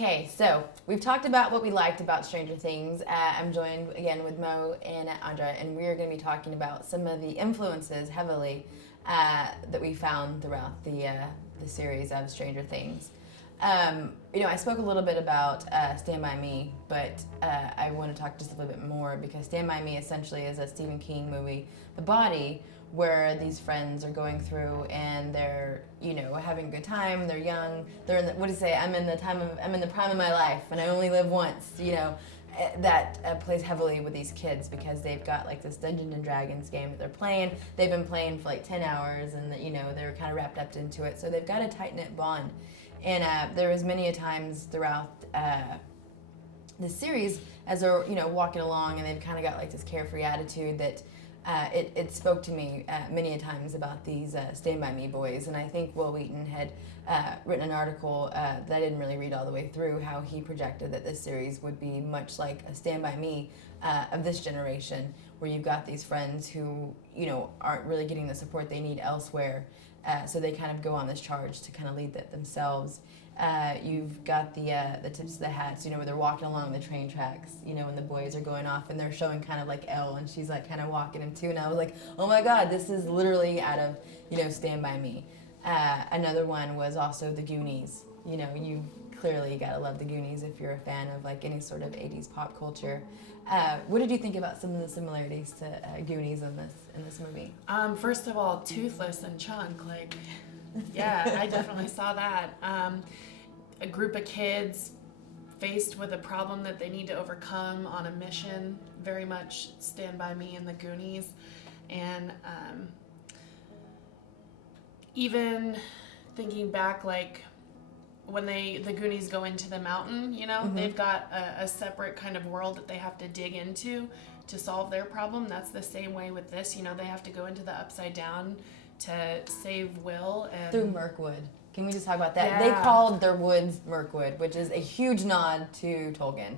Okay, so we've talked about what we liked about Stranger Things. I'm joined again with Mo and Andra, and we are going to be talking about some of the influences heavily that we found throughout the series of Stranger Things. I spoke a little bit about Stand By Me, but I want to talk just a little bit more because Stand By Me essentially is a Stephen King movie, The Body, where these friends are going through and they're, having a good time. They're young. They're in the, what do you say? I'm in the prime of my life, and I only live once. That plays heavily with these kids because they've got like this Dungeons and Dragons game that they're playing. They've been playing for like 10 hours, and they're kind of wrapped up into it. So they've got a tight knit bond. And there was many a times throughout the series as they're walking along, and they've kind of got like this carefree attitude that. It spoke to me many a times about these Stand By Me boys, and I think Will Wheaton had written an article that I didn't really read all the way through, how he projected that this series would be much like a Stand By Me of this generation, where you've got these friends who aren't really getting the support they need elsewhere, so they kind of go on this charge to kind of lead that themselves. You've got the tips of the hats, where they're walking along the train tracks, when the boys are going off and they're showing kind of like Elle, and she's like kind of walking him too, and I was like, oh my God, this is literally out of, Stand By Me. Another one was also the Goonies. You clearly gotta love the Goonies if you're a fan of like any sort of 80s pop culture. What did you think about some of the similarities to Goonies in this movie? First of all, Toothless and Chunk, yeah, I definitely saw that. A group of kids faced with a problem that they need to overcome on a mission, very much Stand By Me and the Goonies. And even thinking back, like when the Goonies go into the mountain, they've got a separate kind of world that they have to dig into to solve their problem. That's the same way with this. They have to go into the Upside Down to save Will. And through Mirkwood. Can we just talk about that? Yeah. They called their woods Mirkwood, which is a huge nod to Tolkien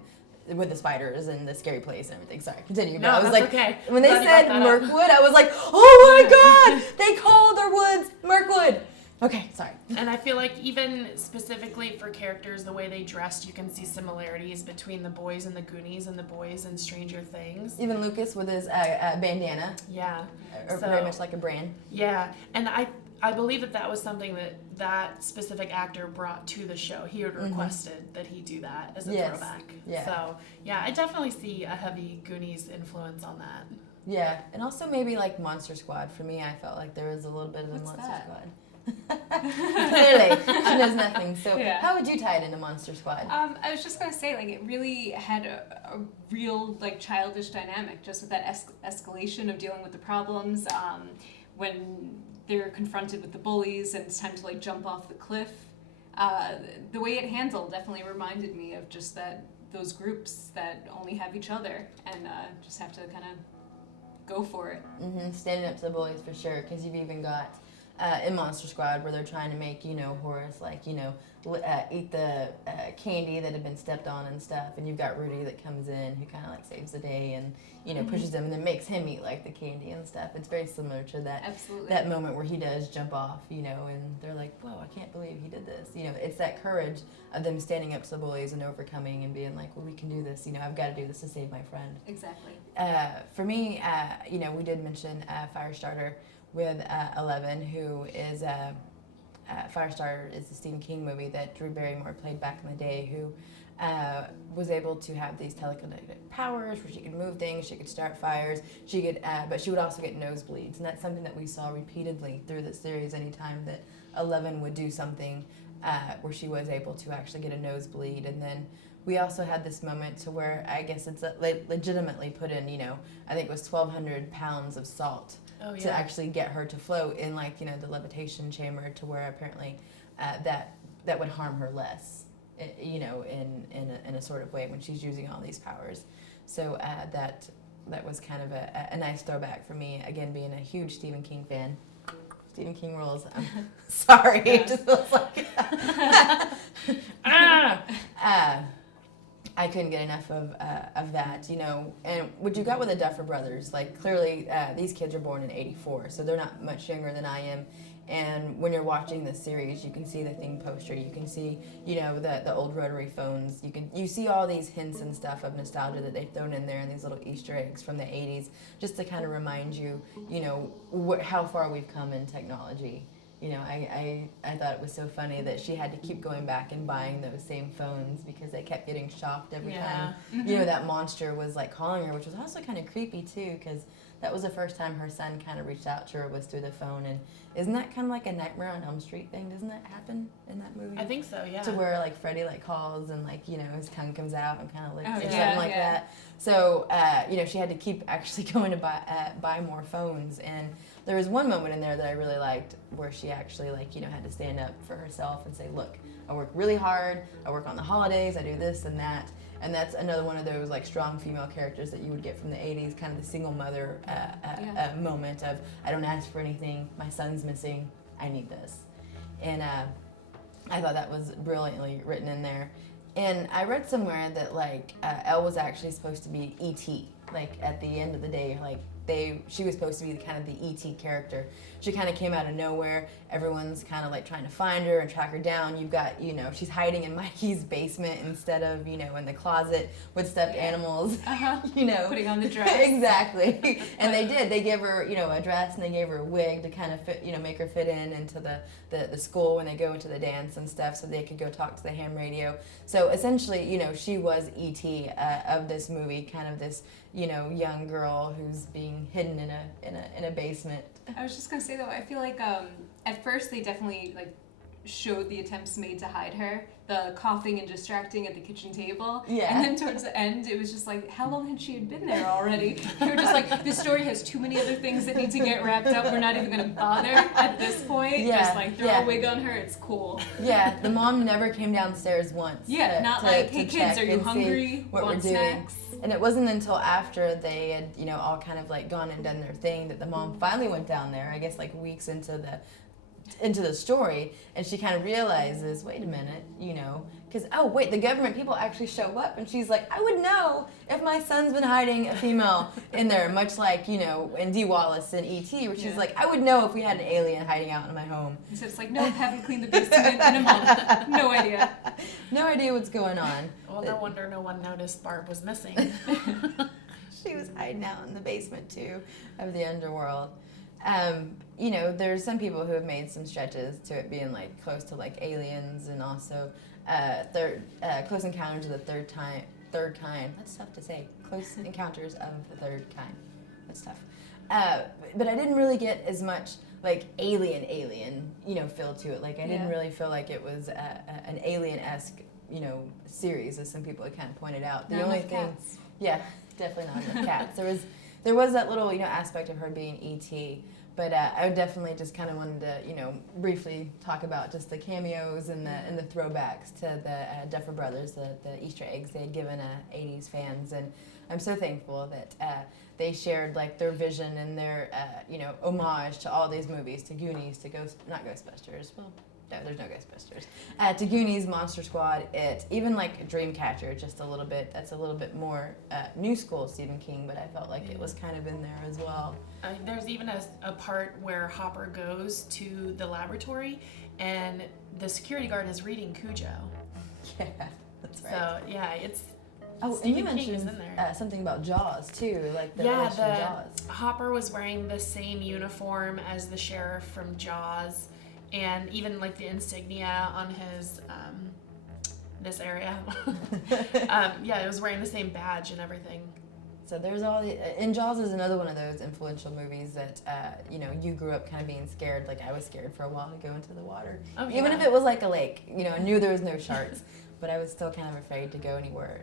with the spiders and the scary place and everything. Sorry, continue. No, I was that's like, okay. When they said Mirkwood, I was like, oh my God, they called their woods Mirkwood. Okay, sorry. And I feel like even specifically for characters, the way they dressed, you can see similarities between the boys in the Goonies and the boys in Stranger Things. Even Lucas with his bandana. Yeah. Very much like a brand. Yeah, and I believe that was something that specific actor brought to the show. He had requested that he do that as a throwback. Yeah. So, yeah, I definitely see a heavy Goonies influence on that. Yeah, and also maybe like Monster Squad. For me, I felt like there was a little bit of the Monster Squad. Clearly, she knows nothing. So, How would you tie it into Monster Squad? I was just gonna say, it really had a real childish dynamic, just with that escalation of dealing with the problems. When they're confronted with the bullies and it's time to jump off the cliff, the way it handled definitely reminded me of just those groups that only have each other and just have to kind of go for it. Standing up to the bullies for sure, because you've even got. In Monster Squad, where they're trying to make, Horace, eat the candy that had been stepped on and stuff, and you've got Rudy that comes in, who kind of, saves the day and, pushes him and then makes him eat, the candy and stuff. It's very similar to that moment where he does jump off, and they're like, whoa, I can't believe he did this. It's that courage of them standing up to the bullies and overcoming and being like, well, we can do this, I've got to do this to save my friend. Exactly. For me, we did mention Firestarter, with 11, who is Firestarter is the Stephen King movie that Drew Barrymore played back in the day, who was able to have these telekinetic powers where she could move things, she could start fires, she could, but she would also get nosebleeds, and that's something that we saw repeatedly through the series. Anytime that 11 would do something where she was able to actually get a nosebleed, and then we also had this moment to where I guess it's legitimately put in, I think it was 1,200 pounds of salt. Oh, yeah. To actually get her to float in the levitation chamber, to where apparently that would harm her less, in a sort of way when she's using all these powers. So that was kind of a nice throwback for me, again being a huge Stephen King fan. Stephen King rules. I'm sorry, it just feels like I couldn't get enough of that, And what you got with the Duffer Brothers, clearly these kids are born in '84, so they're not much younger than I am. And when you're watching this series, you can see the Thing poster, you can see, the old rotary phones, you see all these hints and stuff of nostalgia that they've thrown in there, and these little Easter eggs from the 80s, just to kind of remind you, how far we've come in technology. I thought it was so funny that she had to keep going back and buying those same phones because they kept getting shocked every time, that monster was like calling her, which was also kind of creepy too, because that was the first time her son kind of reached out to her was through the phone. And isn't that kind of like a Nightmare on Elm Street thing? Doesn't that happen in that movie? I think so, yeah. To where like Freddy like calls and like, his tongue comes out and kind of like something like yeah. that. So, she had to keep actually going to buy more phones. And there was one moment in there that I really liked where she actually like, had to stand up for herself and say, look, I work really hard. I work on the holidays. I do this and that. And that's another one of those like strong female characters that you would get from the 80s, kind of the single mother moment of, I don't ask for anything, my son's missing, I need this. And I thought that was brilliantly written in there. And I read somewhere that like Elle was actually supposed to be E.T. Like at the end of the day, like she was supposed to be kind of the E.T. character. She kind of came out of nowhere. Everyone's kind of like trying to find her and track her down. You've got, she's hiding in Mikey's basement instead of, in the closet with stuffed animals. Putting on the dress. Exactly. And they did. They gave her, a dress, and they gave her a wig to kind of fit, make her fit into the school when they go into the dance and stuff, so they could go talk to the ham radio. So essentially, she was E.T. Of this movie, kind of this, young girl who's being hidden in a basement. I was just gonna say though, I feel like at first they definitely like showed the attempts made to hide her, the coughing and distracting at the kitchen table. Yeah. And then towards the end, it was just like, how long had she been there already? They were just like, this story has too many other things that need to get wrapped up. We're not even gonna bother at this point. Yeah. Just like throw a wig on her. It's cool. Yeah. The mom never came downstairs once. Yeah. Not like, hey kids, are you hungry? What we're doing. Snacks? And it wasn't until after they had, all kind of like gone and done their thing that the mom finally went down there, I guess like weeks into the story, and she kind of realizes, wait a minute, because, oh, wait, the government people actually show up, and she's like, I would know if my son's been hiding a female in there, much like, in Dee Wallace and E.T., where she's like, I would know if we had an alien hiding out in my home. So it's like, no, haven't cleaned the basement in a month. No idea. No idea what's going on. Well, no wonder no one noticed Barb was missing. She was hiding out in the basement, too, of the underworld. There's some people who have made some stretches to it being like close to like Aliens, and also Close Encounters of the Third Kind. That's tough to say. Close Encounters of the Third Kind. That's tough. But I didn't really get as much like alien, feel to it. Like I didn't really feel like it was an alien-esque, series, as some people had kind of pointed out. The only thing, cats. Yeah, definitely not enough cats. There was that little, aspect of her being E.T., but I definitely just kind of wanted to, briefly talk about just the cameos and the throwbacks to the Duffer Brothers, the Easter eggs they had given 80s fans, and I'm so thankful that they shared like their vision and their, homage to all these movies, to Goonies, to not Ghostbusters, well, no, there's no Ghostbusters. To Goonies, Monster Squad, even like Dreamcatcher, just a little bit. That's a little bit more new school Stephen King, but I felt like it was kind of in there as well. There's even a part where Hopper goes to the laboratory, and the security guard is reading Cujo. Yeah, that's right. So yeah, it's. Oh, Stephen and you King is mentioned in there. Something about Jaws too, like the relation to Jaws. Hopper was wearing the same uniform as the sheriff from Jaws. And even like the insignia on his this area, it was wearing the same badge and everything. So there's and Jaws is another one of those influential movies that you grew up kind of being scared. Like I was scared for a while to go into the water, even if it was like a lake. I knew there was no sharks, but I was still kind of afraid to go anywhere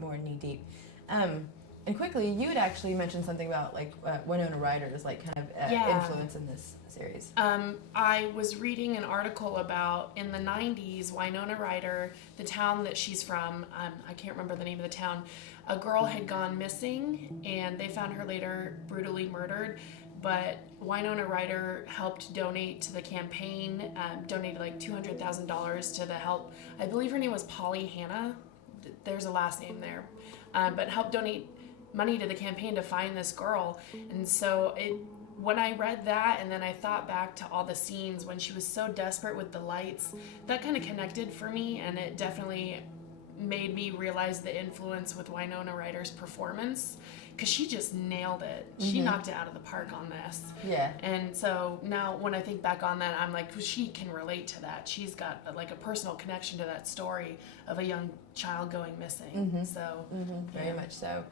more knee deep. And quickly, you had actually mentioned something about like Winona Ryder's like kind of influence in this series. I was reading an article about in the 90s, Winona Ryder, the town that she's from, I can't remember the name of the town, a girl had gone missing and they found her later brutally murdered. But Winona Ryder helped donate to the campaign, donated like $200,000 to the help. I believe her name was Polly Hannah. There's a last name there. But helped donate money to the campaign to find this girl. And so when I read that and then I thought back to all the scenes when she was so desperate with the lights, that kind of connected for me, and it definitely made me realize the influence with Winona Ryder's performance, because she just nailed it. She knocked it out of the park on this. Yeah. And so now when I think back on that, I'm like, she can relate to that. She's got like a personal connection to that story of a young child going missing. So Very much so.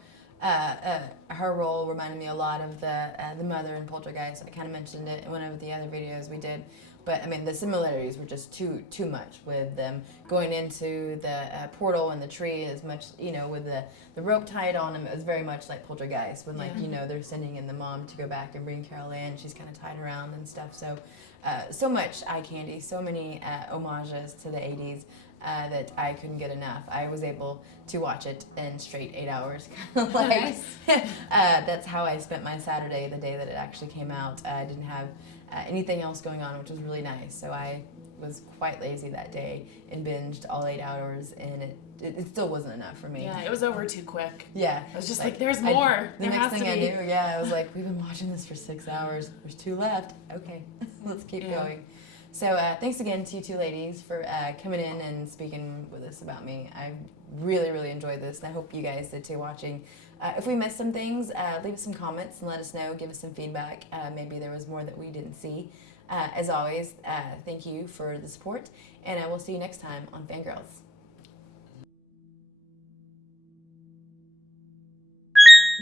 Her role reminded me a lot of the mother in Poltergeist. I kind of mentioned it in one of the other videos we did. But I mean, the similarities were just too much with them going into the portal and the tree as much, you know, with the rope tied on them. It was very much like Poltergeist when, like, you know, they're sending in the mom to go back and bring Carol in. She's kind of tied around and stuff. So, so much eye candy, so many homages to the 80s that I couldn't get enough. I was able to watch it in straight 8 hours. Like, that's how I spent my Saturday, the day that it actually came out. I didn't have anything else going on, which was really nice. So I was quite lazy that day and binged all 8 hours, and it still wasn't enough for me. Yeah, it was over too quick. Yeah. I was just like there's more. The next thing I knew, I was like, we've been watching this for 6 hours. There's 2 left. Okay, let's keep going. So thanks again to you two ladies for coming in and speaking with us about me. I really, really enjoyed this, and I hope you guys did too watching. If we missed some things, leave us some comments and let us know. Give us some feedback. Maybe there was more that we didn't see. As always, thank you for the support, and I will see you next time on FanGirls.